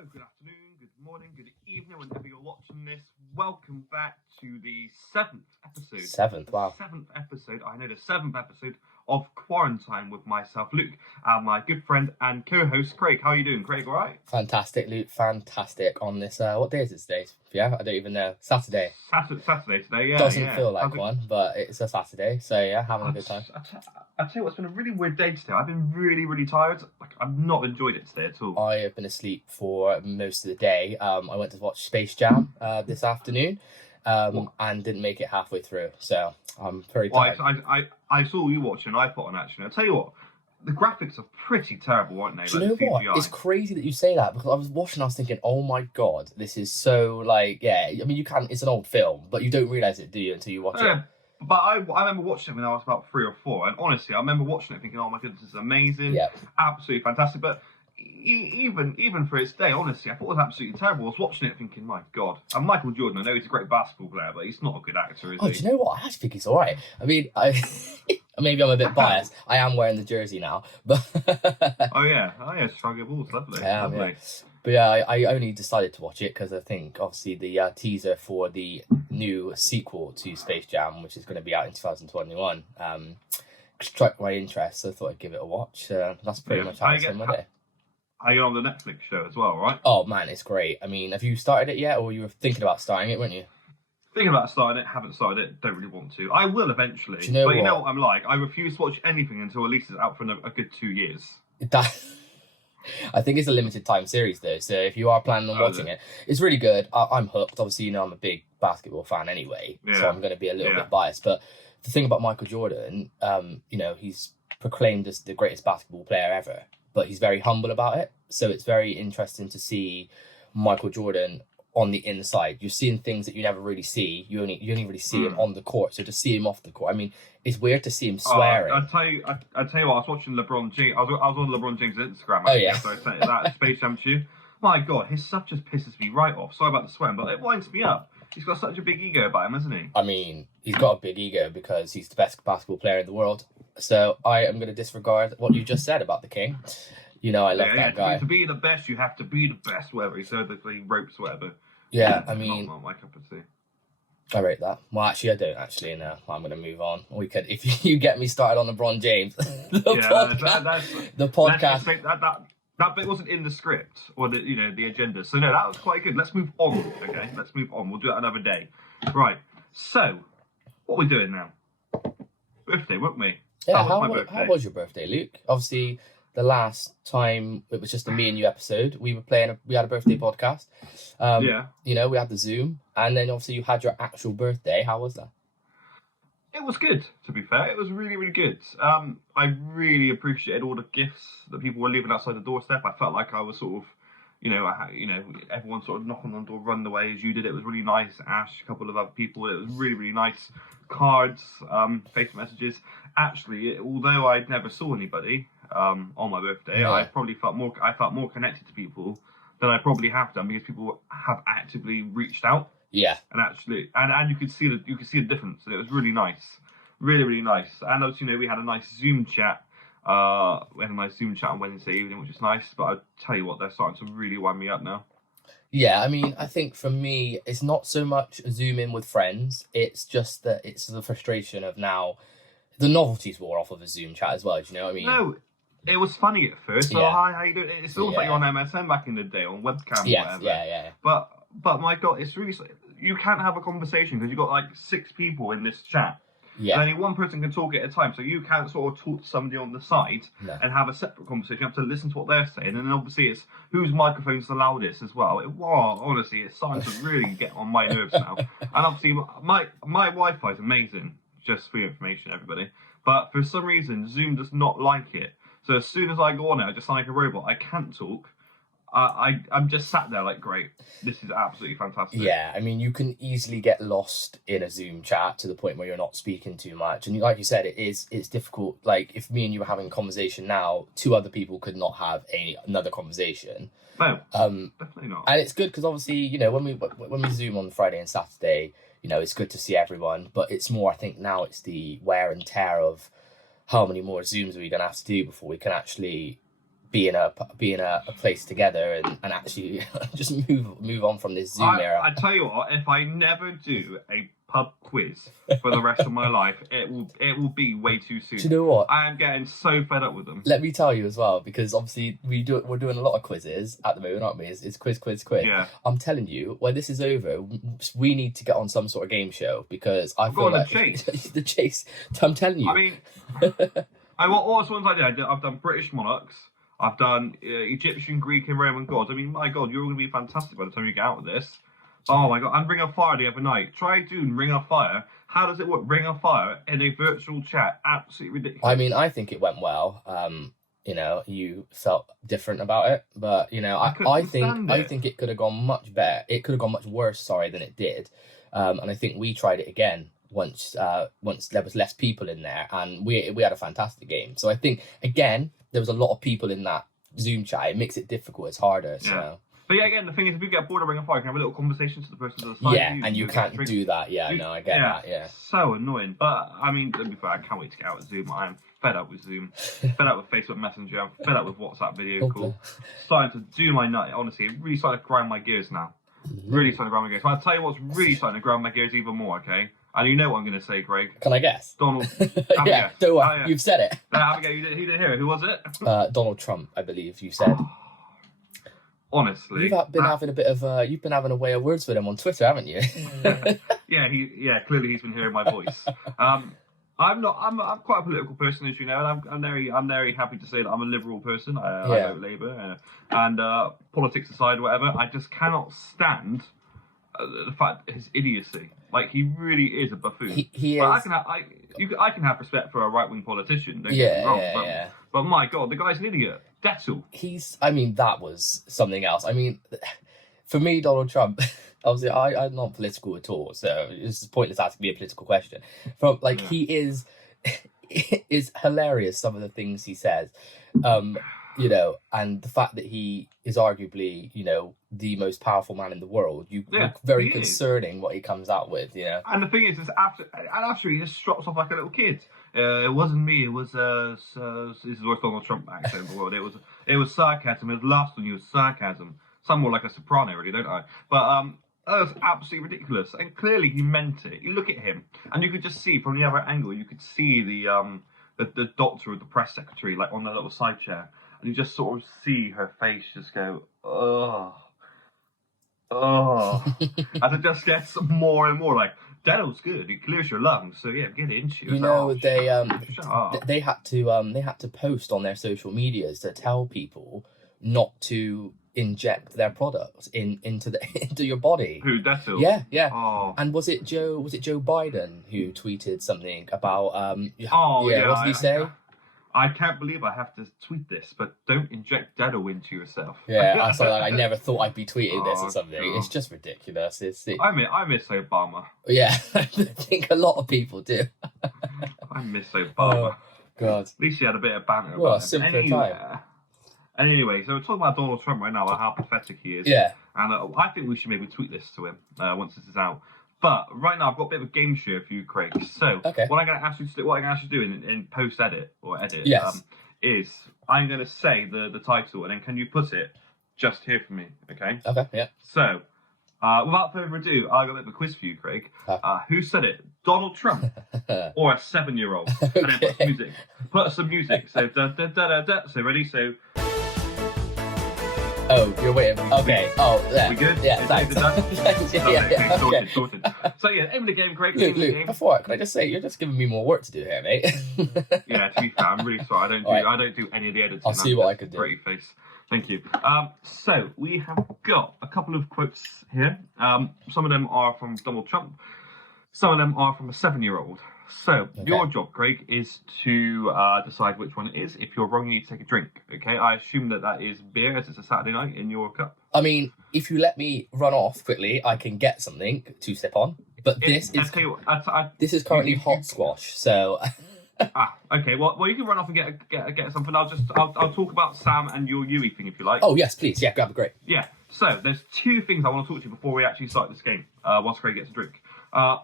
Good afternoon, good morning, good evening, whenever you're watching this. Welcome back to the seventh episode. Seventh episode, I know, the seventh episode of Quarantime with myself, Luke, and my good friend and co-host, Craig. How are you doing, Craig, all right? Fantastic, Luke, fantastic on this, what day is it today? Yeah, I don't even know. Saturday. Saturday today, yeah. Doesn't feel like one, but it's a Saturday, so yeah, having a good time. I tell you what, it's been a really weird day today. I've been really tired. I've not enjoyed it today at all. I have been asleep for most of the day. I went to watch Space Jam this afternoon, and didn't make it halfway through, so I'm very tired. I saw you watching an iPod on, actually. I'll tell you what, the graphics are pretty terrible, aren't they? Do you know what? It's crazy that you say that, because I was watching, I was thinking, oh my god, this is so, I mean, it's an old film, but you don't realise it, do you, until you watch it? But I remember watching it when I was about 3 or 4, and honestly, I remember watching it thinking, oh my goodness, this is amazing, absolutely fantastic, but even for its day, honestly, I thought it was absolutely terrible. I was watching it thinking, my god. And Michael Jordan, I know he's a great basketball player, but he's not a good actor, is he? Do you know what? I actually think he's alright. I mean, maybe I'm a bit biased. I am wearing the jersey now, but oh yeah, strong balls, lovely. Lovely. Yeah. But yeah, I only decided to watch it because I think, obviously, the teaser for the new sequel to Space Jam, which is going to be out in 2021, struck my interest, so I thought I'd give it a watch. That's pretty much how I spend my day. Are you on the Netflix show as well, right? Oh man, it's great. I mean, have you started it yet, or you were thinking about starting it, weren't you? Thinking about starting it, haven't started it, don't really want to. I will eventually. Do you know but you know what I'm like? I refuse to watch anything until at least it's out for a good 2 years. I think it's a limited time series though, so if you are planning on watching it, it's really good. I'm hooked. Obviously, you know I'm a big basketball fan anyway, so I'm going to be a little bit biased. But the thing about Michael Jordan, he's proclaimed as the greatest basketball player ever, but he's very humble about it. So it's very interesting to see Michael Jordan on the inside. You're seeing things that you never really see. You only really see him on the court. So to see him off the court, I mean, it's weird to see him swearing. I tell you what, I was watching LeBron James. I was on LeBron James' Instagram. So I sent that Space Jam to you. My God, his stuff just pisses me right off. Sorry about the swearing, but it winds me up. He's got such a big ego about him, hasn't he? I mean, he's got a big ego because he's the best basketball player in the world. So I am going to disregard what you just said about the king. You know, I love that guy. To be the best, you have to be the best, whatever. He said the ropes, whatever. Yeah, I mean, not my cup of tea. I rate that. Well, actually, I don't. Actually, no. I'm going to move on. We could, if you get me started on LeBron James, the podcast. That bit wasn't in the script or the agenda. So no, that was quite good. Let's move on. Okay, let's move on. We'll do that another day. Right. So, what are we doing now? Birthday, weren't we? Yeah. How was your birthday, Luke? Obviously, the last time it was just a me and you episode, we had a birthday podcast. You know, we had the Zoom, and then obviously you had your actual birthday. How was that? It was good, to be fair. It was really good. I really appreciated all the gifts that people were leaving outside the doorstep. I felt like I was sort of, everyone sort of knocking on the door, run the way as you did. It was really nice. Ash, a couple of other people. It was really nice. Cards, Facebook messages. Actually, although I never saw anybody on my birthday, I probably felt more connected to people than I probably have done because people have actively reached out. Yeah. And you could see the difference, and it was really nice, really nice. And obviously, we had a nice Zoom chat. We had a nice Zoom chat on Wednesday evening, which is nice. But I tell you what, they're starting to really wind me up now. Yeah, I mean, I think for me, it's not so much Zoom in with friends. It's just that it's the frustration of now. The novelties wore off of a Zoom chat as well. Do you know what I mean? No, it was funny at first. So, hi, how you doing? It's almost like you're on MSN back in the day on webcam. Yes, yeah. But my God, it's really, you can't have a conversation because you've got like 6 people in this chat. Yeah. And only one person can talk at a time, so you can't sort of talk to somebody on the side and have a separate conversation. You have to listen to what they're saying, and then obviously it's whose microphone's the loudest as well. Honestly, it's starting to really get on my nerves now. And obviously, my Wi-Fi is amazing, just for your information, everybody. But for some reason, Zoom does not like it. So as soon as I go on it, I just sound like a robot. I can't talk. I'm just sat there like, great, this is absolutely fantastic. Yeah, I mean, you can easily get lost in a Zoom chat to the point where you're not speaking too much. And like you said, it's difficult. Like, if me and you were having a conversation now, 2 other people could not have another conversation. No, definitely not. And it's good because obviously, when we Zoom on Friday and Saturday, it's good to see everyone. But it's more, I think now it's the wear and tear of how many more Zooms are we going to have to do before we can actually be in a place together and actually just move on from this Zoom era. I tell you what, if I never do a pub quiz for the rest of my life, it will be way too soon. Do you know what? I am getting so fed up with them. Let me tell you as well, because obviously we're doing a lot of quizzes at the moment, aren't we? It's quiz. Yeah. I'm telling you, when this is over, we need to get on some sort of game show, because I feel like the chase. I'm telling you. I mean, what ones I did? I've done British monarchs. I've done Egyptian, Greek, and Roman gods. I mean, my God, you're all going to be fantastic by the time you get out of this. Oh my God, and Ring of Fire the other night. Try doing Ring of Fire. How does it work? Ring of Fire in a virtual chat. Absolutely ridiculous. I mean, I think it went well. You know, you felt different about it, but you know, I think it could have gone much better. It could have gone much worse, than it did. And I think we tried it again once there was less people in there, and we had a fantastic game. So I think again, there was a lot of people in that Zoom chat. It makes it difficult. It's harder. So. Yeah. But yeah, again, the thing is, if you get bored of Ring of Fire, you can have a little conversation to the person to the side. Yeah, and you can't do that. Yeah, no, I get that. Yeah. So annoying. But I mean, to be fair, I can't wait to get out of Zoom. I am fed up with Zoom. Fed up with Facebook Messenger. I'm fed up with WhatsApp video call. Starting to do my nut. Honestly, really starting to grind my gears now. Really starting to grind my gears. But I'll tell you what's really starting to grind my gears even more, okay? And you know what I'm going to say, Greg. Can I guess? Donald. Yeah, don't worry. You've said it. He didn't hear it. Who was it? Donald Trump, I believe you said. Honestly, you've been having a way of words with him on Twitter, haven't you? yeah. Clearly, he's been hearing my voice. I'm quite a political person, as you know, and I'm very happy to say that I'm a liberal person. I vote Labour, and politics aside, whatever. I just cannot stand the fact that his idiocy. Like, he really is a buffoon. He but is. I can have respect for a right wing politician. Don't get me wrong, but my God, the guy's an idiot. That's all. That was something else. I mean, for me, Donald Trump, obviously, I'm not political at all, so it's pointless asking me a political question. He is hilarious, some of the things he says, you know, and the fact that he is arguably, you know, the most powerful man in the world. Very concerning what he comes out with, you know. And the thing is after he just drops off like a little kid. It wasn't me. It was this is the worst Donald Trump accent in the world. It was sarcasm. It was lost on you. It was sarcasm. Some more like a soprano, really, don't I? But that was absolutely ridiculous. And clearly he meant it. You look at him, and you could just see from the other angle. You could see the doctor or the press secretary like on the little side chair, and you just sort of see her face just go, oh. As it just gets more and more like. Dental's good. It clears your lungs, so yeah, get into it. You know, they had to post on their social medias to tell people not to inject their products into your body. Who, Dental? Yeah. Oh. And was it Joe Biden who tweeted something about what did he say? I can't believe I have to tweet this, but don't inject Dedo into yourself. Yeah, I never thought I'd be tweeting this or something. God. It's just ridiculous. I miss Obama. Yeah, I think a lot of people do. I miss Obama. Oh, God. At least he had a bit of banter. Well, a simpler time. Anyway, so we're talking about Donald Trump right now, like how pathetic he is. Yeah. And I think we should maybe tweet this to him once this is out. But right now, I've got a bit of a game show for you, Craig. So what I'm going to ask you to do in post edit is I'm going to say the title, and then can you put it just here for me? Okay. Okay. Yeah. So without further ado, I've got a bit of a quiz for you, Craig. Who said it? Donald Trump or a 7-year-old? Okay. And then put some music. Put some music. So da da da da da. So ready? So. Oh, you're waiting. Okay. Oh, yeah. We good? Yeah, thanks. Okay, sorted. So yeah, aim the game, Craig. Luke, before can I just say you're just giving me more work to do here, mate? Yeah, to be fair, I'm really sorry. I don't do any of the editing. I'll see what I can do. Great face. Thank you. So we have got a couple of quotes here. Some of them are from Donald Trump. Some of them are from a 7-year-old. So your job, Craig, is to decide which one it is. If you're wrong, you need to take a drink. Okay, I assume that is beer, as it's a Saturday night in your cup. I mean, if you let me run off quickly, I can get something to sip on. But this is currently hot squash. So. Okay. Well, you can run off and get something. I'll talk about Sam and your Yui thing if you like. Oh yes, please. Yeah, grab a great. Yeah. So there's 2 things I want to talk to you before we actually start this game. Once Craig gets a drink.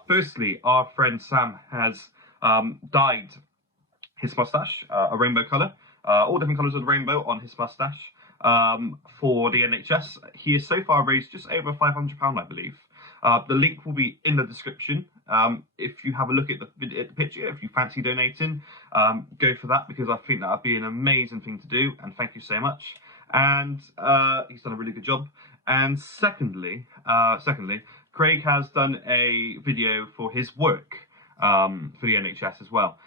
Firstly, our friend Sam has dyed his mustache a rainbow colour. all different colours of the rainbow on his moustache for the NHS. He has so far raised just over £500, I believe. The link will be in the description. If you have a look at the picture, if you fancy donating, go for that, because I think that would be an amazing thing to do. And thank you so much. And he's done a really good job. And secondly, Craig has done a video for his work for the NHS as well.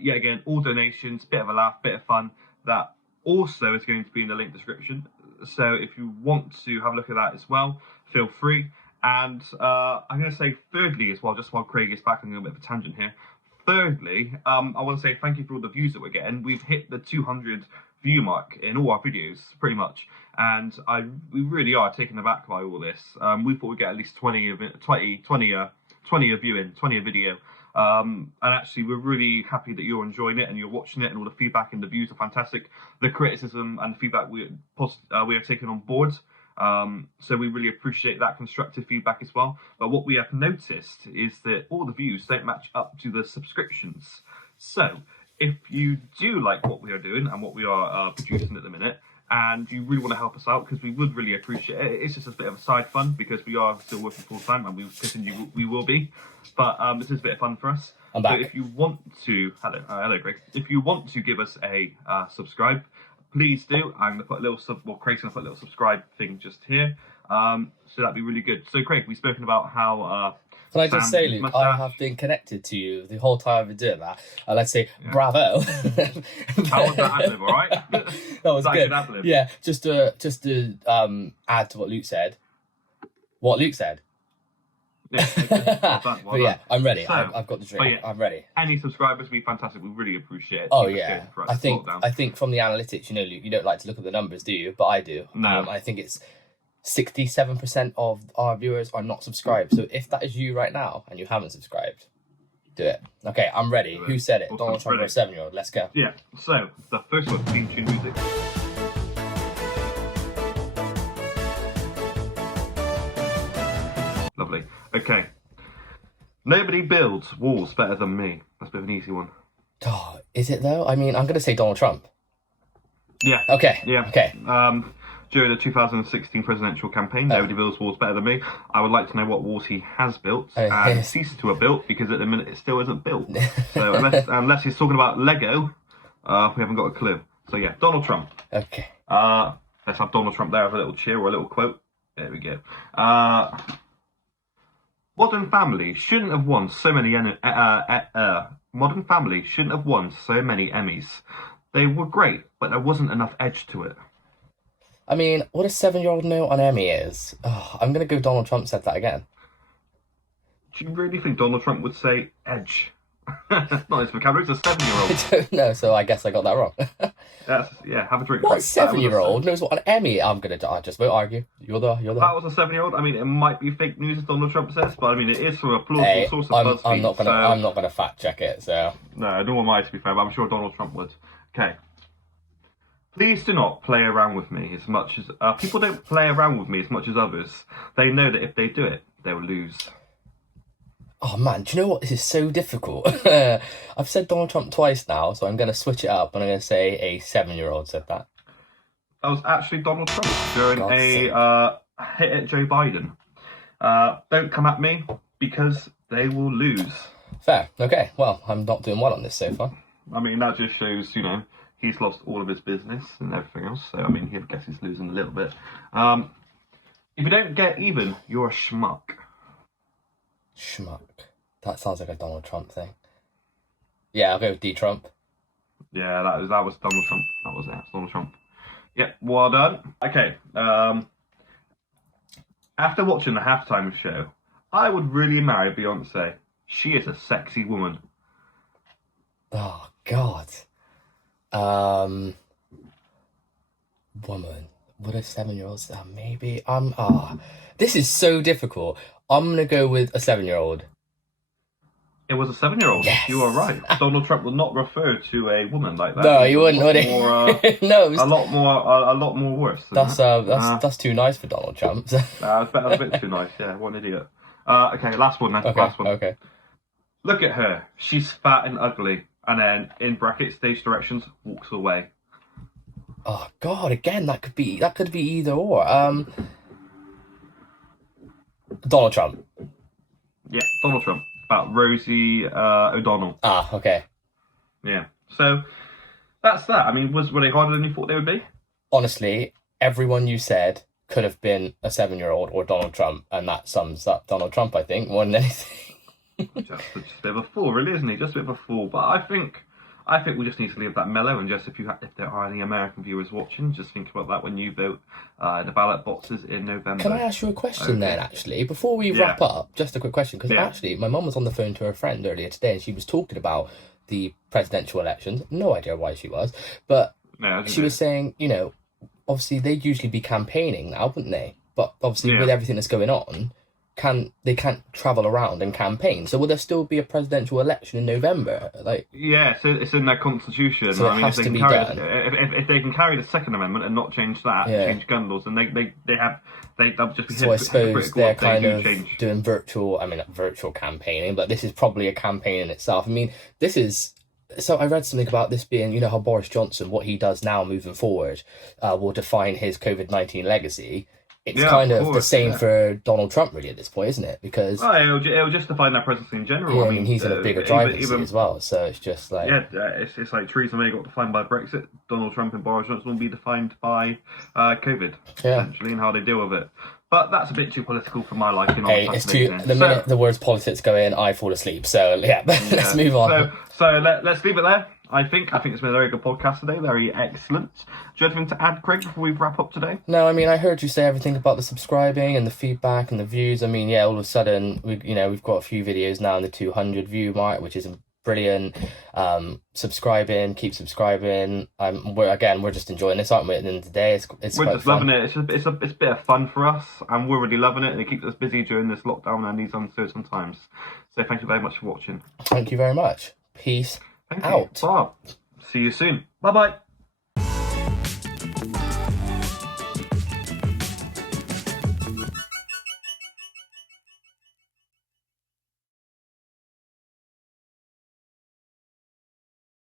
Yet again, all donations, bit of a laugh, bit of fun. That also is going to be in the link description. So if you want to have a look at that as well, feel free. And I'm going to say thirdly as well, just while Craig is back on a bit of a tangent here. Thirdly, I want to say thank you for all the views that we're getting. We've hit the 200 view mark in all our videos, pretty much. And we really are taken aback by all this. We thought we'd get at least 20 a viewing, 20 a video. And actually, we're really happy that you're enjoying it and you're watching it, and all the feedback and the views are fantastic. The criticism and the feedback we are taking on board. So we really appreciate that constructive feedback as well. But what we have noticed is that all the views don't match up to the subscriptions. So if you do like what we are doing and what we are producing at the minute, and you really want to help us out, because we would really appreciate it. It's just a bit of a side fun, because we are still working full time, and we will be. But this is a bit of fun for us. I'm back. So if you want to, hello, Greg. If you want to give us a subscribe, please do. I'm going to put a little Craig's going to put a little subscribe thing just here. So that'd be really good. So Craig, we've spoken about how. Can I just say, Luke, I have been connected to you the whole time I've been doing that. Let's say, bravo. How was that ad-lib, all right? That was good. Ad-lib? Yeah, just to add to what Luke said. What Luke said. Yeah, well done. But yeah, I'm ready. So, I've got the drink. Yeah, I'm ready. Any subscribers would be fantastic. We really appreciate it. Oh yeah, I think from the analytics, Luke, you don't like to look at the numbers, do you? But I do. No. I think it's 67% of our viewers are not subscribed. So if that is you right now and you haven't subscribed, do it. Okay, I'm ready. Who said it? Donald Trump or a 7-year-old? Let's go. Yeah. So the first one, theme tune music. Lovely. Okay. Nobody builds walls better than me. That's a bit of an easy one. Oh, is it though? I mean, I'm going to say Donald Trump. Yeah. Okay. Yeah. Okay. During the 2016 presidential campaign, nobody builds walls better than me. I would like to know what walls he has built and ceased to have built, because at the minute it still isn't built. So unless he's talking about Lego, we haven't got a clue. So yeah, Donald Trump. Okay. Let's have Donald Trump there with a little cheer or a little quote. There we go. Modern Family shouldn't have won so many Modern Family shouldn't have won so many Emmys. They were great, but there wasn't enough edge to it. I mean, what a 7-year-old know on Emmy is. Oh, I'm going to go Donald Trump said that again. Do you really think Donald Trump would say edge? Not his vocabulary, it's a 7-year-old. I don't know, so I guess I got that wrong. Yeah, have a drink. What 7-year-old knows what an Emmy? I just won't argue. You're the. That was a 7-year-old. I mean, it might be fake news, as Donald Trump says, but I mean, it is from a plausible source of BuzzFeed. I'm not gonna fact check it. So no, nor am I, to be fair. But I'm sure Donald Trump would. Okay. Please do not play around with me as much as people don't play around with me as much as others. They know that if they do it, they will lose. Oh man, do you know what? This is so difficult. I've said Donald Trump twice now, so I'm going to switch it up and I'm going to say a 7-year-old said that. That was actually Donald Trump during hit at Joe Biden. Don't come at me because they will lose. Fair. Okay. Well, I'm not doing well on this so far. I mean, that just shows, he's lost all of his business and everything else. So, I mean, I guess he's losing a little bit. If you don't get even, you're a schmuck. Schmuck. That sounds like a Donald Trump thing. Yeah, I'll go with D-Trump. Yeah, that was Donald Trump. That was it. That's Donald Trump. Yep, well done. Okay. After watching the halftime show, I would really marry Beyonce. She is a sexy woman. Oh, God. Woman. What a 7-year-old say? Maybe. This is so difficult. I'm going to go with a 7-year-old. It was a 7-year-old. Yes. You are right. Donald Trump would not refer to a woman like that. No, he wouldn't, would he? No, a lot more worse. That's too nice for Donald Trump. That's a bit too nice. Yeah, what an idiot. Okay, last one then. Okay, last one. Okay. Look at her. She's fat and ugly. And then in brackets, stage directions, walks away. Oh God! Again, that could be either or. Donald Trump. Yeah, Donald Trump. About Rosie O'Donnell. Ah, okay. Yeah. So that's that. I mean, were they harder than you thought they would be? Honestly, everyone you said could have been a 7-year-old or Donald Trump, and that sums up Donald Trump, I think, more than anything. just a bit of a fool, really, isn't he? Just a bit of a fool. But I think we just need to leave that mellow, and just if there are any American viewers watching, just think about that when you vote in the ballot boxes in November. Can I ask you a question then, actually, before we wrap up? Just a quick question, because actually, my mum was on the phone to her friend earlier today, and she was talking about the presidential elections. No idea why she was, but she was saying, you know, obviously they'd usually be campaigning now, wouldn't they? But obviously, with everything that's going on, they can't travel around and campaign. So will there still be a presidential election in November? So it's in their constitution. So it has to be done. If they can carry the Second Amendment and not change that, change gun laws, and they'll just be. So I suppose they're kind of doing virtual campaigning, but this is probably a campaign in itself. I mean, this is. So I read something about this being, you know, how Boris Johnson, what he does now moving forward, will define his COVID-19 legacy. It's kind of the same for Donald Trump, really, at this point, isn't it? Because it'll just define that presidency in general. Yeah, I mean, he's in a bigger driving seat as well, so it's just like it's like Theresa May got defined by Brexit. Donald Trump and Boris Johnson will be defined by COVID, essentially, and how they deal with it. But that's a bit too political for my liking. Minute the words politics go in, I fall asleep. So let's move on. So let's leave it there. I think it's been a very good podcast today. Very excellent. Do you have anything to add, Craig, before we wrap up today? No, I mean, I heard you say everything about the subscribing and the feedback and the views. I mean, all of a sudden we've got a few videos now in the 200 view mark, which is brilliant. Keep subscribing. We're just enjoying this, aren't we? At the end of the day, we're just loving it. It's a bit of fun for us, and we're really loving it. And it keeps us busy during this lockdown and these uncertain times. So thank you very much for watching. Thank you very much. Peace out. Bye. See you soon. Bye-bye.